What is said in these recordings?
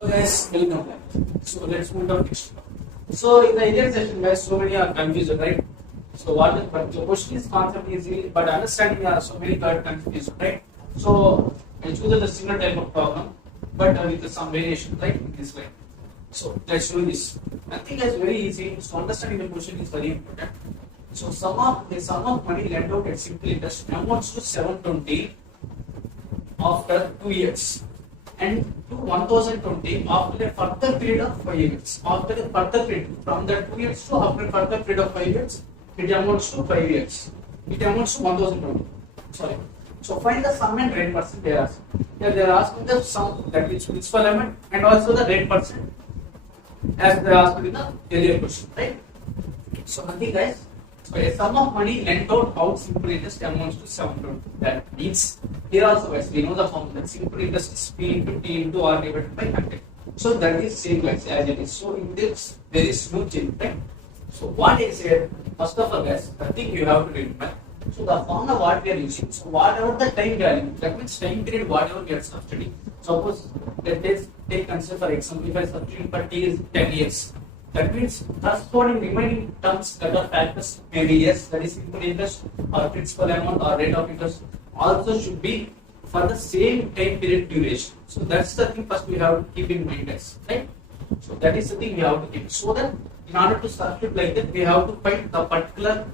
So guys, welcome back. So let's move on next. So in the earlier session, guys, so many are confused, right? So but the question is concept easy, but understanding so many got confused, right? So I choose the similar type of problem, but with some variation, right? In this way. So let's do this. I think it's very easy. So understanding the question is very important. So the sum of money lent out at simple interest amounts to 720 after 2 years. And to 1020 after a further period of 5 years. After a further period, from the 2 years to after a further period of 5 years, it amounts to 5 years. It amounts to 1020. Sorry. So find the sum and rate percent they are asking. Here they are asking the sum, that is principal amount, and also the rate percent, as they asked in the earlier question, right? So nothing, guys. So a sum of money lent out simple interest amounts to 720. That means here also, guys, we know the formula. Simple interest is P into T into R divided by 100. So that is same, guys, as it is. So in this there is no change, right? So what is here? First of all, guys, I think you have to remember. So the formula what we are using. So whatever the time value, that means time period whatever we are substituting. Suppose take consider for example if I substitute for T is 10 years. That means corresponding remaining terms that are factors may be yes, that is simple interest or principal amount or rate of interest also should be for the same time period duration. So that's the thing first we have to keep in mind, guys, right? So that is the thing we have to keep. So that in order to substitute like that, we have to find the particular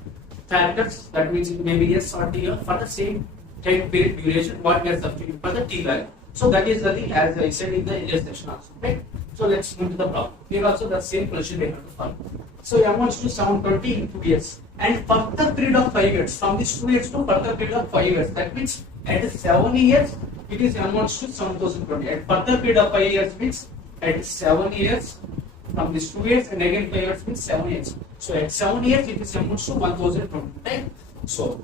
factors, that means it may be yes or T for the same time period duration what we are substituting for the T value. So that is the thing as I said in the earlier section also, right? So let's move to the problem. Here also the same question we have to follow. So it amounts to 720 in 2 years and further period of 5 years. From this 2 years to further period of 5 years. That means at 7 years it is amounts to 7020. At further period of 5 years means at 7 years from this 2 years and again 5 years means 7 years. So at 7 years it is amounts to 1020. Right? So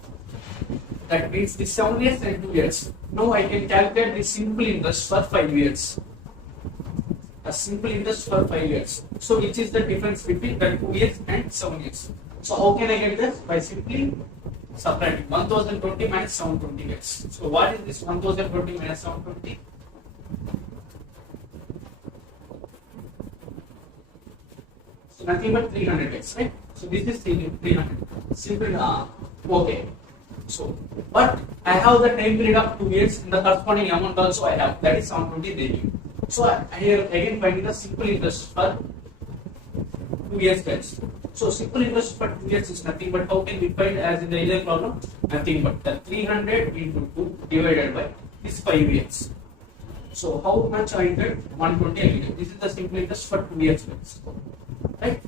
that means this 7 years and 2 years. Now I can calculate the simple interest for 5 years. A simple interest for 5 years. So which is the difference between the 2 years and 7 years. So how can I get this? By simply subtracting 1020 minus 720 years. So what is this 1020 minus 720? So nothing but 300 years, right? So this is 300. Simply okay. So but I have the time period of 2 years and the corresponding amount also I have, that is 720 they give. So here again finding the simple interest for 2 years, guys. So simple interest for 2 years is nothing but how can we find as in the earlier problem? Nothing but the 300 into 2 divided by this 5 years. So how much I get? 120 I get. This is the simple interest for 2 years, guys. Right?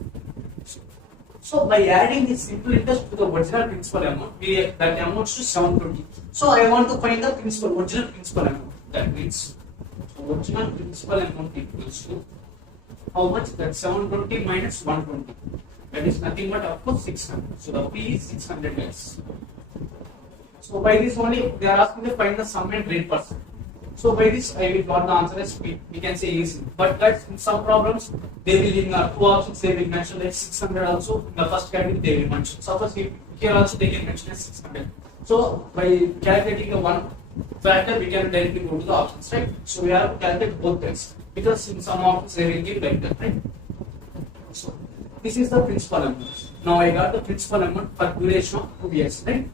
So by adding this simple interest to the original principal amount, that amounts to 720. So I want to find the original principal amount. That means original principal amount equals to how much? That 720 minus 120. That is nothing but of course 600. So the P is 600 years. So by this only they are asking to find the sum and rate percent. So by this I will got the answer as P. We can say easy. But guys, in some problems they will in two options they will mention like 600 also. In the first category they will mention. Suppose here also they can mention as 600. So by calculating the one factor we can directly go to the options, right? So we have to calculate both things because in some options they will give like that, right? So this is the principal amount. Now I got the principal amount for duration of 2 years, right?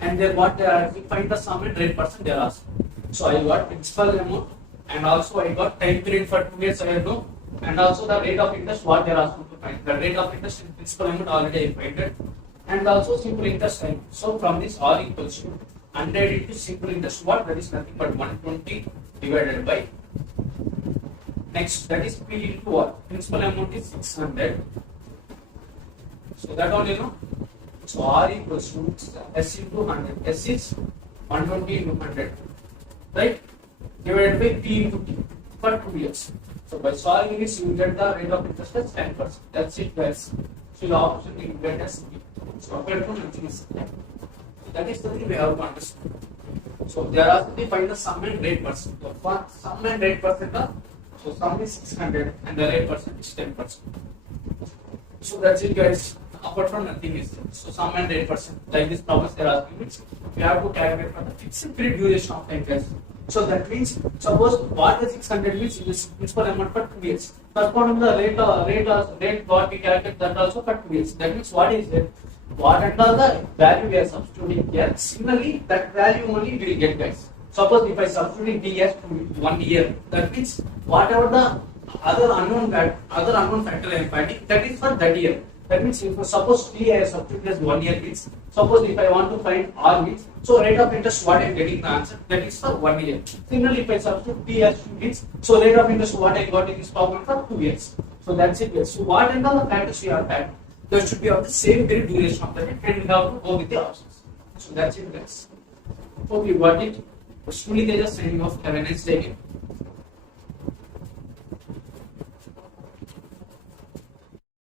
And then what they are find the sum and rate percent they are asking. So I got principal amount and also I got time period for 2 years I know, and also the rate of interest what they are asking to find. The rate of interest in principal amount already I find it, and also simple interest time. So from this R equals to 100 into simple interest what? That is nothing but 120 divided by next, that is P into what? Principal amount is 600. So that all you know. So R equals to S into 100. S is 120 into 100, right? Divided by P into T for 2 years. So by solving this you get the rate of interest as 10%. That's it, guys. So the option you get as B. So apart from nothing is there. That is the thing we have to understand. So they are asking to find the sum and rate percent. So for sum and rate percent, so sum is 600 and the rate percent is 10%. So that's it, guys. Apart from nothing is there. So sum and rate percent, like this problems they are asking, which we have to calculate for the fixed period duration of time, guys. So that means suppose what the 600 means is principal amount for 2 years. Corresponding the rate what we calculate that also for 2 years. That means what is it? What and all the value we are substituting here. Similarly, that value only we will get, guys. Suppose if I substitute D as 1 year, that means whatever the other unknown factor I am finding, that is for that year. That means if suppose T I substitute as 1 year means, suppose if I want to find R means, so rate of interest what I am getting the answer, that is for 1 year. Similarly, if I substitute T as 2 means, so rate of interest what I got in this problem for 2 years. So that's it, guys. So what and all the factors we have had, there should be of the same period duration of the rate, and we have to go with the options. So that's it, guys. Hope you got it. Truly, they just signing off. Have a nice day.